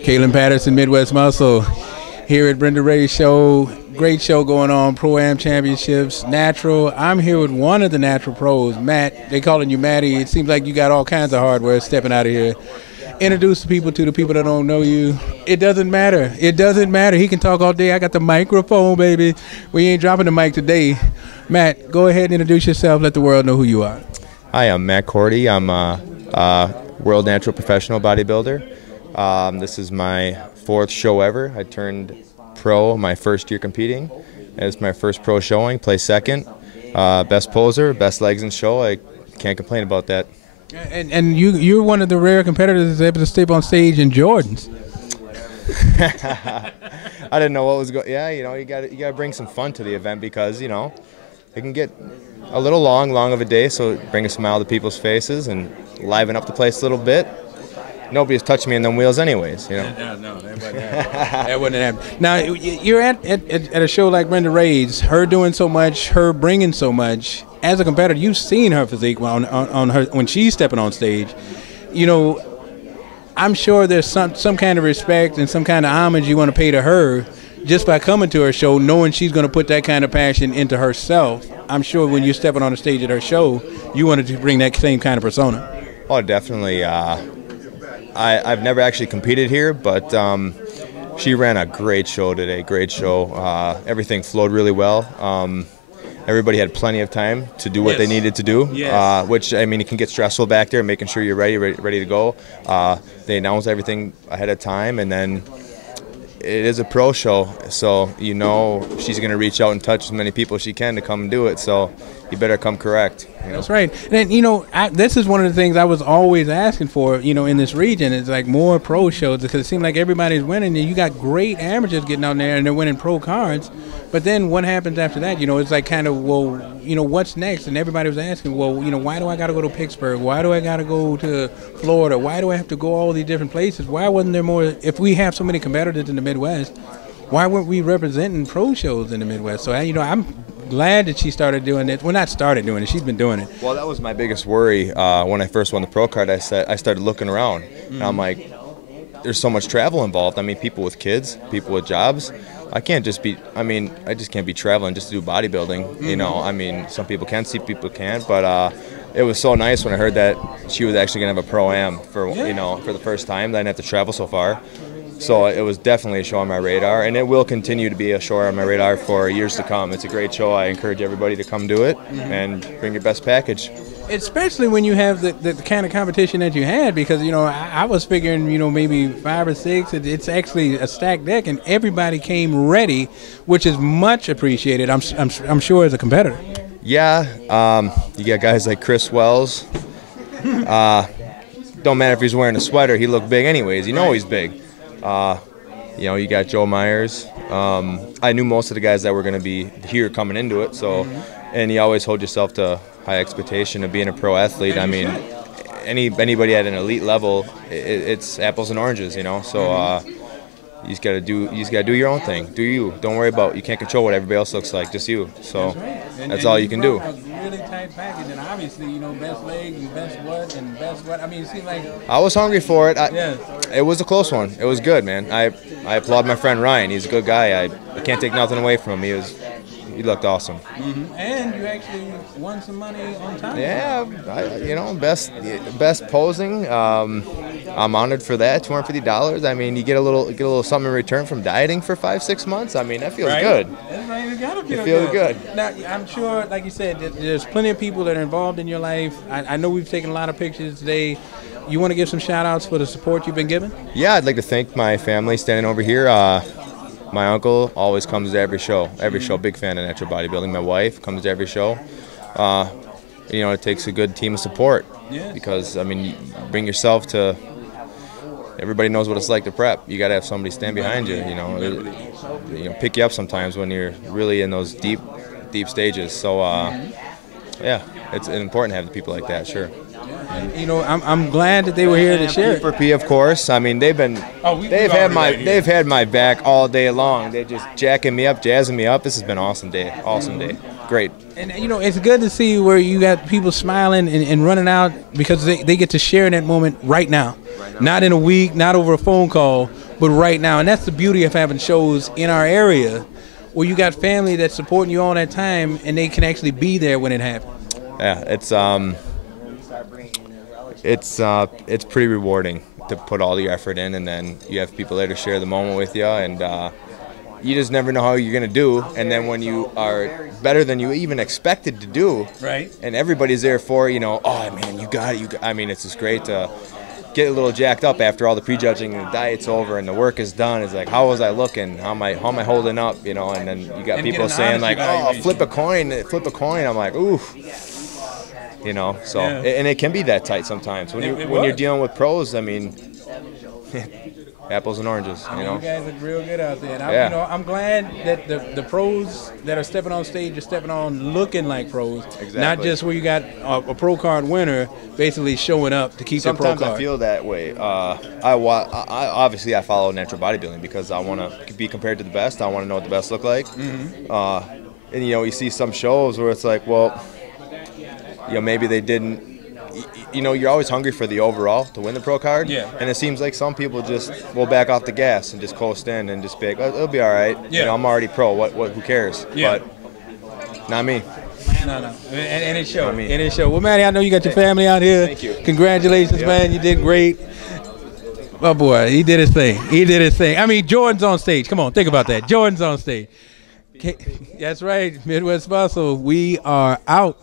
Kalen Patterson, Midwest Muscle, here at Brenda Ray's show. Great show going on, Pro-Am Championships, Natural. I'm here with one of the Natural pros, Matt. They calling you Matty. It seems like you got all kinds of hardware stepping out of here. Introduce the people to the people that don't know you. It doesn't matter. It doesn't matter. He can talk all day. I got the microphone, baby. We ain't dropping the mic today. Matt, go ahead and introduce yourself. Let the world know who you are. Hi, I'm Matt Cordy. I'm a world natural professional bodybuilder. This is my 4th show ever. I turned pro my first year competing. It's my first pro showing. Placed 2nd. Best poser, best legs in show. I can't complain about that. And you're one of the rare competitors that's able to step on stage in Jordans. I didn't know what was going. Yeah, you got to bring some fun to the event because it can get a little long of a day. So bring a smile to people's faces and liven up the place a little bit. Nobody's touching me in them wheels anyways, No, that wouldn't happen. Now, you're at a show like Brenda Ray's, her doing so much, her bringing so much. As a competitor, you've seen her physique on her when she's stepping on stage. I'm sure there's some kind of respect and some kind of homage you want to pay to her just by coming to her show, knowing she's going to put that kind of passion into herself. I'm sure when you're stepping on the stage at her show, you wanted to bring that same kind of persona. Oh, definitely. I've never actually competed here, but she ran a great show today, great show. Everything flowed really well. Everybody had plenty of time to do what they needed to do, which, it can get stressful back there, making sure you're ready to go. They announce everything ahead of time, and then it is a pro show, so she's going to reach out and touch as many people as she can to come and do it, so you better come correct. That's right. And, this is one of the things I was always asking for, in this region. It's like more pro shows because it seems like everybody's winning, and you got great amateurs getting out there, and they're winning pro cards. But then what happens after that? It's like kind of, what's next? And everybody was asking, why do I got to go to Pittsburgh? Why do I got to go to Florida? Why do I have to go all these different places? Why wasn't there more? If we have so many competitors in the Midwest, why weren't we representing pro shows in the Midwest? So, I'm glad that she started doing it. Well, not started doing it. She's been doing it. Well, that was my biggest worry when I first won the pro card. I started looking around, and I'm like, there's so much travel involved. People with kids, people with jobs. I can't just be, I just can't be traveling just to do bodybuilding, some people can, see people can't, but it was so nice when I heard that she was actually going to have a Pro-Am for the first time, that I didn't have to travel so far. So it was definitely a show on my radar, and it will continue to be a show on my radar for years to come. It's a great show. I encourage everybody to come do it and bring your best package. Especially when you have the kind of competition that you had, because I was figuring maybe 5 or 6. It's actually a stacked deck, and everybody came ready, which is much appreciated. I'm sure as a competitor. Yeah, you got guys like Chris Wells. Don't matter if he's wearing a sweater; he looked big anyways. He's big. You got Joe Myers. I knew most of the guys that were going to be here coming into it, so and you always hold yourself to high expectation of being a pro athlete. Anybody at an elite level, it's apples and oranges, So you just gotta do your own thing. Do you? Don't worry about. You can't control what everybody else looks like. Just you. So that's all you can do. A really tight package, and obviously, best legs and best what and best what. It seemed like I was hungry for it. It was a close one. It was good, man. I applaud my friend Ryan. He's a good guy. I can't take nothing away from him. He looked awesome. And you actually won some money on time. Yeah, best posing. I'm honored for that. $250. You get a little something in return from dieting for 5-6 months. That feels good. That's right. It gotta feel feels good. Now, I'm sure, like you said, there's plenty of people that are involved in your life. I know we've taken a lot of pictures today. You want to give some shout-outs for the support you've been given? Yeah, I'd like to thank my family standing over here. My uncle always comes to every show. Big fan of natural bodybuilding. My wife comes to every show. It takes a good team of support. Because, you bring yourself to, everybody knows what it's like to prep. You got to have somebody stand behind you, pick you up sometimes when you're really in those deep stages. So, it's important to have the people like that, sure. I'm glad that they were here to share it. P4P, of course. They've had my back all day long. They're just jacking me up, jazzing me up. This has been an awesome day. great. And, you know, it's good to see where you got people smiling and running out because they get to share in that moment right now. Not in a week, not over a phone call, but right now. And that's the beauty of having shows in our area where you got family that's supporting you all that time and they can actually be there when it happens. Yeah, it's pretty rewarding to put all the effort in, and then you have people there to share the moment with you, and you just never know how you're going to do. And then when you are better than you even expected to do, right? And everybody's there for, you know, oh, man, you got it. I mean, it's just great to get a little jacked up after all the prejudging and the diet's over and the work is done. It's like, how was I looking? How am I holding up? You know, and then you got people saying, like, oh, flip a coin. I'm like, ooh. You know, so and it can be that tight sometimes when you're dealing with pros. I mean, apples and oranges. You know, you guys are real good out there. And you know, I'm glad that the pros that are stepping on stage are stepping on looking like pros. Exactly. Not just where you got a pro card winner basically showing up to keep their pro card. Sometimes I feel that way. I obviously I follow natural bodybuilding because I want to be compared to the best. I want to know what the best look like. Mm-hmm. And you know, you see some shows where it's like, well, you know, maybe they didn't. You know, you're always hungry for the overall to win the pro card. Yeah. And it seems like some people just will back off the gas and just coast in and just be like, oh, it'll be all right. Yeah. You know, I'm already pro. Who cares? Yeah. But not me. No. And it showed. And it showed. Well, Manny, I know you got your family out here. Thank you. Congratulations, man. You did great. Oh, boy, he did his thing. I mean, Jordan's on stage. Come on, think about that. Jordan's on stage. That's right. Midwest Muscle. We are out.